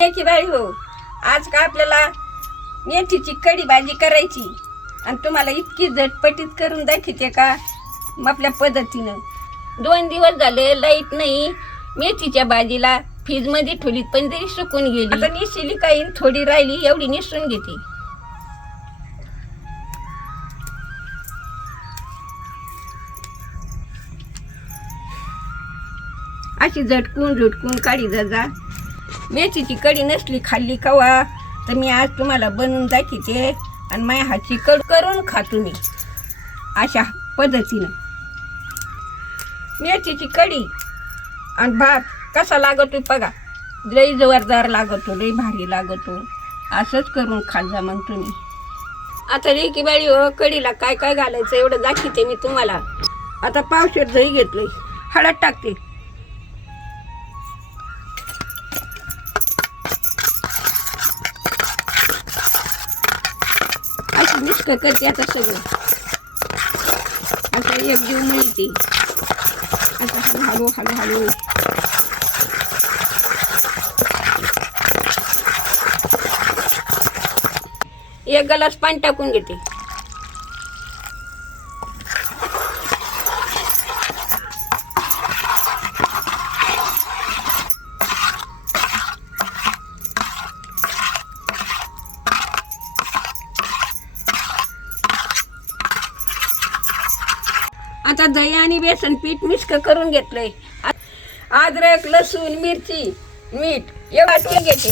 की बाई हो आज का आपल्याला मेथीची कडी भाजी करायची? आणि तुम्हाला इतकी झटपटीत करून दाखवते का? आपल्या पद्धतीनं. दोन दिवस झाले लाइट नाही. मेथीच्या भाजीला फ्रीजमध्ये ठेवली पण तरी सुकून गेली. आता निशिली काही थोडी राहिली एवढी निसून घेते. अशी झटकून झुटकून काढी जा. मेथीची कढी नसली खाल्ली कवा? तर मी आज तुम्हाला बनवून दाखवते आणि माझ्या हातची कड करून खा तुम्ही. अशा पद्धतीनं. मेथीची कढी आणि भात कसा लागतो बघा. लई जवळदार लागतो लई भारी लागतो. असंच करून खात जा मग तुम्ही. आता रेकी बाळी हो कढीला काय काय घालायचं एवढं दाखवते मी तुम्हाला. आता पावशेर दही घेतलं हळद टाकते. अशी करते आता सगळं. आता एक जीव मिळते. आता हळू हळू हळू एक गलास पाणी टाकून घेते. आता दही आणि बेसन पीठ मिक्स करून घेतलंय. अद्रक लसूण मिरची मीठ. हे घेते.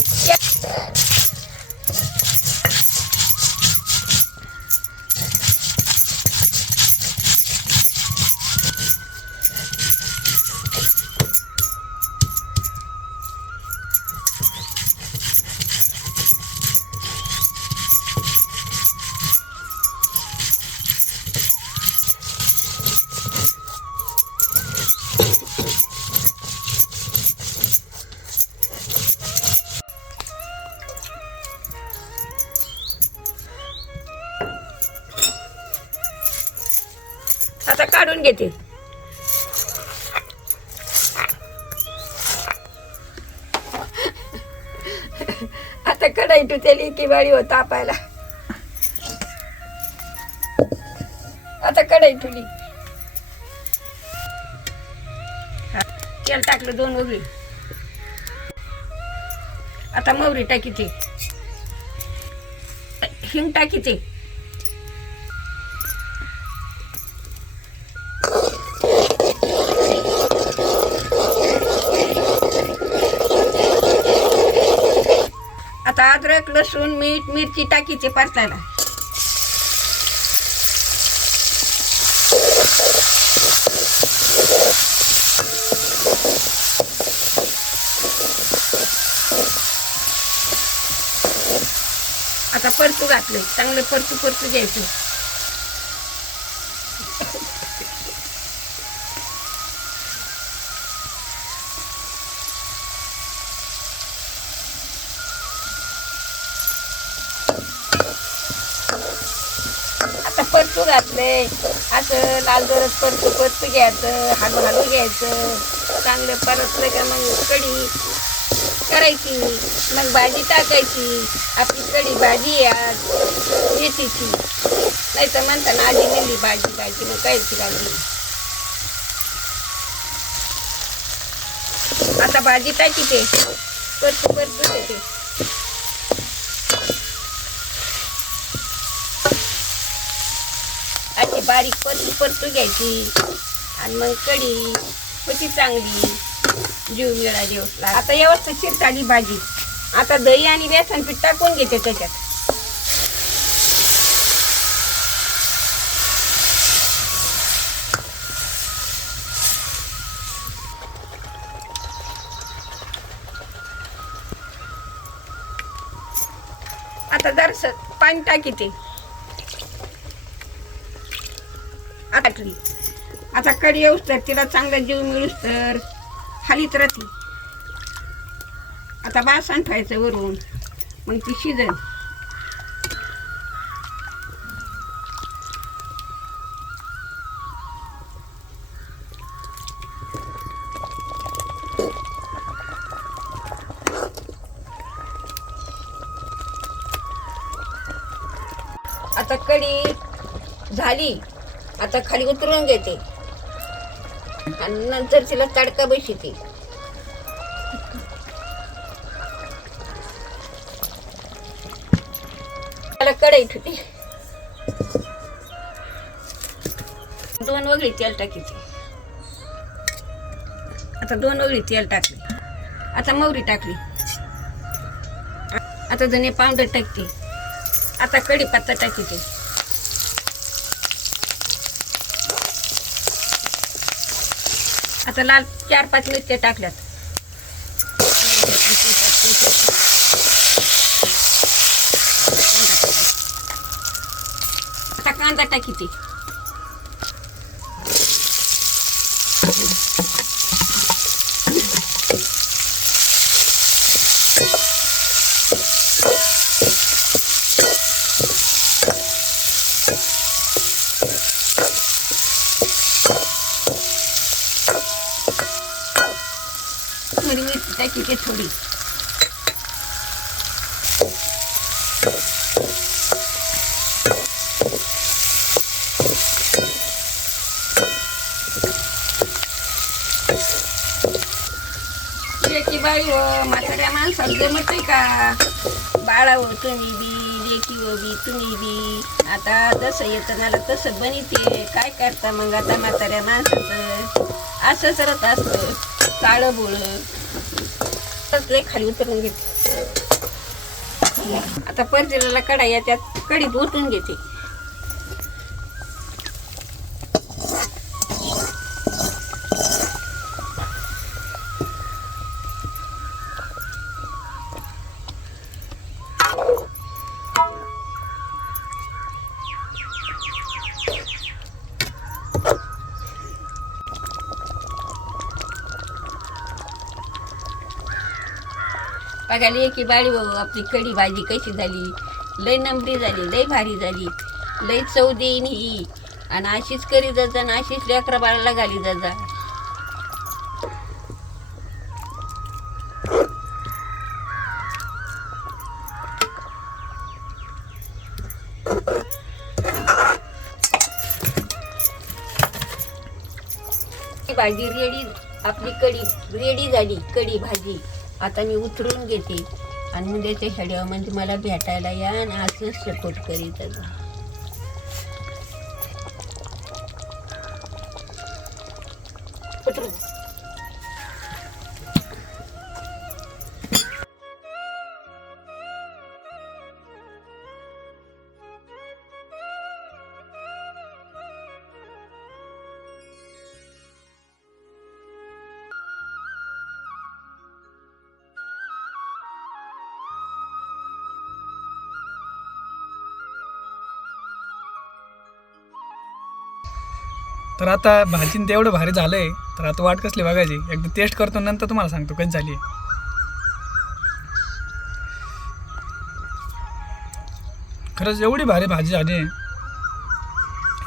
काढून घेते. आता कढाई तुटेली की बाळी हो तापायला. आता कढाई तुली. तेल टाकलं दोन उघडी आता मोहरी टाकीते हिंग टाकीते अद्रक लसूण मीठ मिरची टाकीचे परतायला आता परतू घातले. चांगले परतू परतू घ्यायचे. आता घातले. असं लाल जरच परत परत घ्यायचं हालू हालू घ्यायचं. चांगलं परतलं का मग कढी करायची मग भाजी टाकायची. आपली कढी भाजी आज मेथीची. नाही तर म्हणताना आधी नेली भाजी भाजी मग कायची भाजी. आता भाजी टाकी ते. परत परत ते. बारीक परतू परतू घ्यायची. आणि मग कढी कशी चांगली. जीव मिळा दिवसला आता व्यवस्थित शिरताली भाजी. आता दही आणि बेसन पीठ टाकून घेते त्याच्यात. आता जरस पाणी टाकी ते पाठवली आता कडी येऊस तर तिला चांगला जीव मिळूस तर. हालीत राहते. आता बास ठेवायचं वरून. मग ती शिजन. आता कडी झाली. आता खाली उतरून घेते. आणि नंतर तिला तडका बसते त्याला कढई ठेवते. दोन वगळी तेल टाकायची आता दोन वगळी तेल टाकली. आता मोहरी टाकली. आता धने पावडर टाकते. आता कढीपत्ता टाकायचे आता लाल चार पाच मिरच्या टाकल्यात. आता कांदा टाकीचे थोडी तिथे थोडी. लेकी बाई व म्हाताऱ्या माणसाला जमतंय का? बाळा हो तुम्ही बी लेकी हो बी तुम्ही बी. आता जसं येतं मला तसं बनिते. काय करता मग आता म्हाताऱ्या माणसाचं? असंच राहत असतं. काळं बोळं. तर लय खाली उतरून घेते. आता परतीला कढाई त्यात कढीत ओतून घेते. बघायला की बाळी भाऊ आपली कढी भाजी कशी झाली? लय नंबरी झाली लय भारी झाली. लय चव देईन ही. आणि अशीच करी जाजा आणि अशीच लेकरा बाळाला घाली जाजा. भाजी रेडी आपली कढी रेडी झाली कढी भाजी. आता मी उतरून घेते. आणि उद्याच्या शेड्यावर म्हणजे मला भेटायला या आणि असंच सपोर्ट करीत तर आता भाजीन ते एवढं भारी झालंय तर आता वाट कसली बघायची? एकदा टेस्ट करतो नंतर तुम्हाला सांगतो कधी झाली आहे. खरंच एवढी भारी भाजी झाली आहे.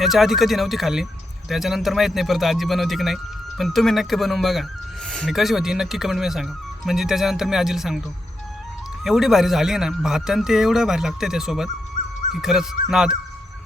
याच्या आधी कधी नव्हती खाल्ली. त्याच्यानंतर माहीत नाही परत आजी बनवते की नाही. पण तुम्ही नक्की बनवून बघा. आणि कशी होती नक्की कमेंटमध्ये सांगा. म्हणजे त्याच्यानंतर मी आजीला सांगतो. एवढी भारी झाली आहे ना भात आणि ते एवढं भारी लागते त्यासोबत की खरंच नाद